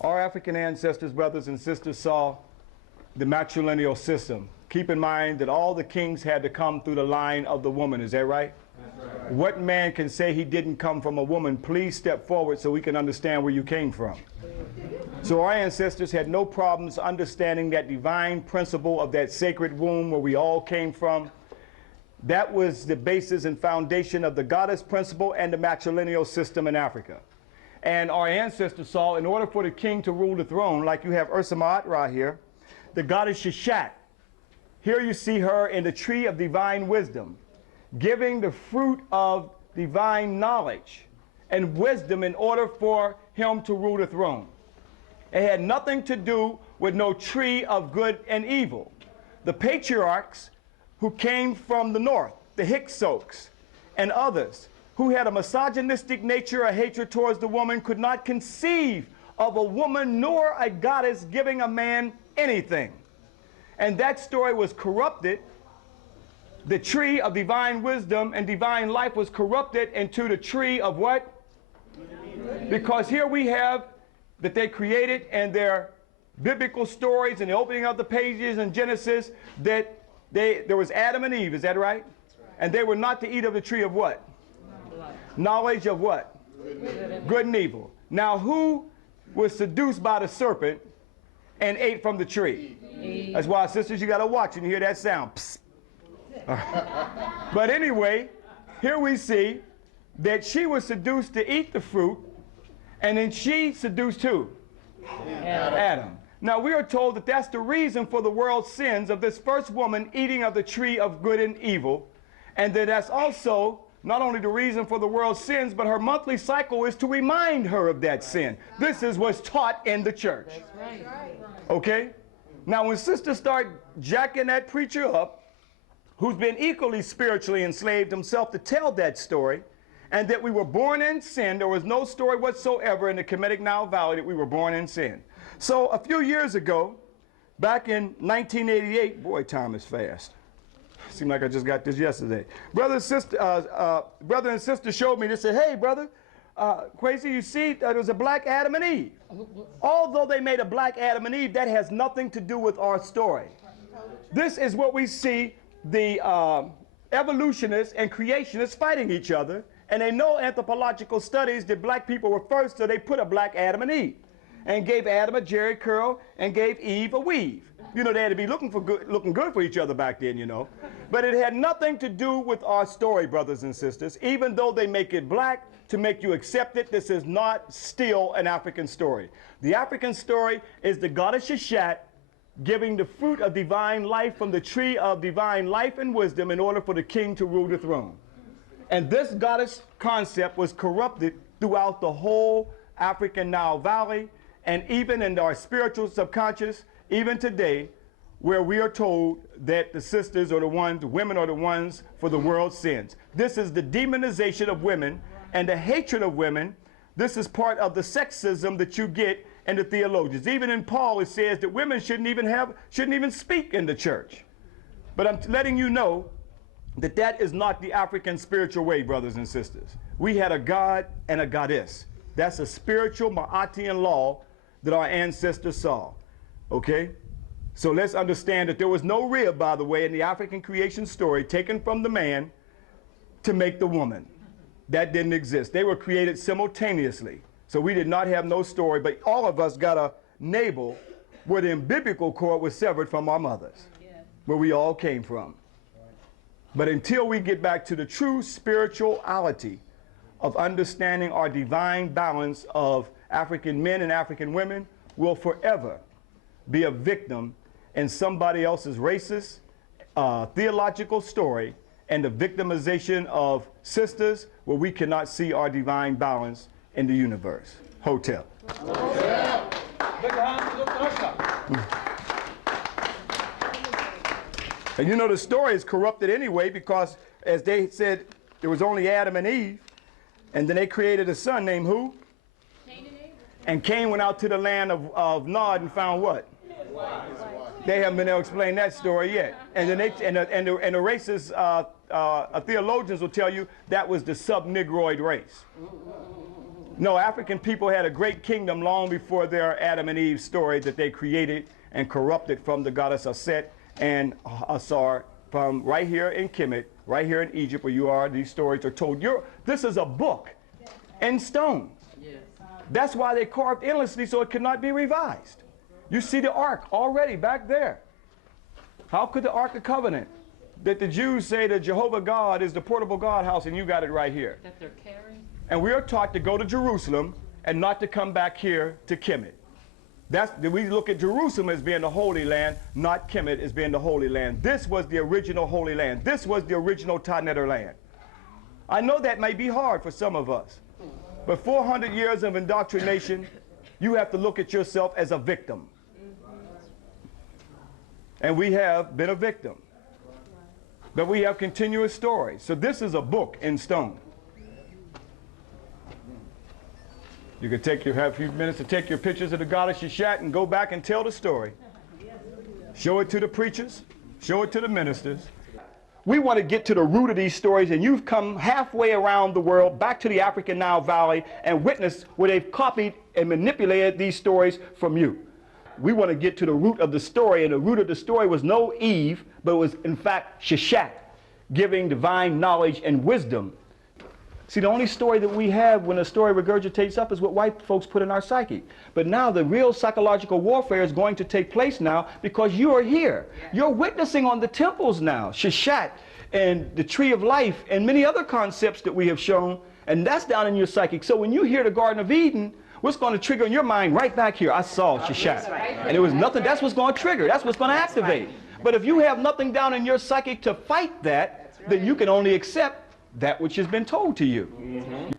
Our African ancestors, brothers and sisters, saw the matrilineal system. Keep in mind that all the kings had to come through the line of the woman. Is that right? That's right. What man can say he didn't come from a woman? Please step forward so we can understand where you came from. So our ancestors had no problems understanding that divine principle of that sacred womb where we all came from. That was the basis and foundation of the goddess principle and the matrilineal system in Africa. And our ancestors saw, in order for the king to rule the throne, like you have Ursa Ma'at here, the goddess Sheshat. Here you see her in the tree of divine wisdom, giving the fruit of divine knowledge and wisdom in order for him to rule the throne. It had nothing to do with no tree of good and evil. The patriarchs who came from the north, the Hyksos and others, who had a misogynistic nature, a hatred towards the woman, could not conceive of a woman nor a goddess giving a man anything. And that story was corrupted. The tree of divine wisdom and divine life was corrupted into the tree of what? Because here we have that they created in their biblical stories in the opening of the pages in Genesis that there was Adam and Eve, is that right? And they were not to eat of the tree of what? Knowledge of what? Good and evil. Now who was seduced by the serpent and ate from the tree? Eve. That's why, sisters, you got to watch and hear that sound. Psst. But anyway, here we see that she was seduced to eat the fruit, and then she seduced who? Adam. Now we are told that that's the reason for the world's sins of this first woman eating of the tree of good and evil, and that that's also not only the reason for the world's sins, but her monthly cycle is to remind her of that sin. This is what's taught in the church. Okay? Now when sisters start jacking that preacher up, who's been equally spiritually enslaved himself, to tell that story, and that we were born in sin, there was no story whatsoever in the Kemetic Nile Valley that we were born in sin. So a few years ago, back in 1988, boy, time is fast. Seemed like I just got this yesterday. Brother and sister showed me, they said, hey, brother, Quasi, you see, there was a black Adam and Eve. Although they made a black Adam and Eve, that has nothing to do with our story. This is what we see the evolutionists and creationists fighting each other, and they know anthropological studies that black people were first, so they put a black Adam and Eve, and gave Adam a jerry curl, and gave Eve a weave. You know, they had to be looking good for each other back then, you know. But it had nothing to do with our story, brothers and sisters. Even though they make it black to make you accept it, this is not still an African story. The African story is the goddess Sheshat giving the fruit of divine life from the tree of divine life and wisdom in order for the king to rule the throne. And this goddess concept was corrupted throughout the whole African Nile Valley, and even in our spiritual subconscious, even today, where we are told that the sisters are the ones, the women are the ones for the world's sins. This is the demonization of women and the hatred of women. This is part of the sexism that you get in the theologians. Even in Paul, it says that women shouldn't even speak in the church. But I'm letting you know that that is not the African spiritual way, brothers and sisters. We had a god and a goddess. That's a spiritual Ma'atian law that our ancestors saw. Okay? So let's understand that there was no rib, by the way, in the African creation story taken from the man to make the woman. That didn't exist. They were created simultaneously. So we did not have no story, but all of us got a navel where the umbilical cord was severed from our mothers, where we all came from. But until we get back to the true spirituality of understanding our divine balance of African men and African women, we'll forever be a victim in somebody else's racist, theological story, and the victimization of sisters where we cannot see our divine balance in the universe. Hotel. Hotel. And you know the story is corrupted anyway, because as they said, there was only Adam and Eve, and then they created a son named who? Cain and Abel. And Cain went out to the land of Nod and found what? They haven't been able to explain that story yet. And then the racist theologians will tell you that was the sub-Negroid race. No, African people had a great kingdom long before their Adam and Eve story that they created and corrupted from the goddess Aset and Asar from right here in Kemet, right here in Egypt where you are. These stories are told. This is a book in stone. That's why they carved endlessly so it could not be revised. You see the ark already back there. How could the Ark of Covenant, that the Jews say that Jehovah God is the portable God house, and you got it right here. That they're carrying? And we are taught to go to Jerusalem and not to come back here to Kemet. We look at Jerusalem as being the Holy Land, not Kemet as being the Holy Land. This was the original Holy Land. This was the original Taneter land. I know that may be hard for some of us, but 400 years of indoctrination, you have to look at yourself as a victim. And we have been a victim. But we have continuous stories. So this is a book in stone. You can have a few minutes to take your pictures of the goddess Shishat and go back and tell the story. Show it to the preachers. Show it to the ministers. We want to get to the root of these stories, and you've come halfway around the world, back to the African Nile Valley, and witnessed where they've copied and manipulated these stories from you. We want to get to the root of the story, and the root of the story was no Eve, but it was in fact Shishat, giving divine knowledge and wisdom. See, the only story that we have when a story regurgitates up is what white folks put in our psyche. But now the real psychological warfare is going to take place now because you are here. You're witnessing on the temples now, Shishat and the tree of life and many other concepts that we have shown, and that's down in your psychic. So when you hear the Garden of Eden, what's going to trigger in your mind right back here? I saw Shishat. And it was nothing. That's what's going to trigger. That's what's going to activate. But if you have nothing down in your psychic to fight that, then you can only accept that which has been told to you.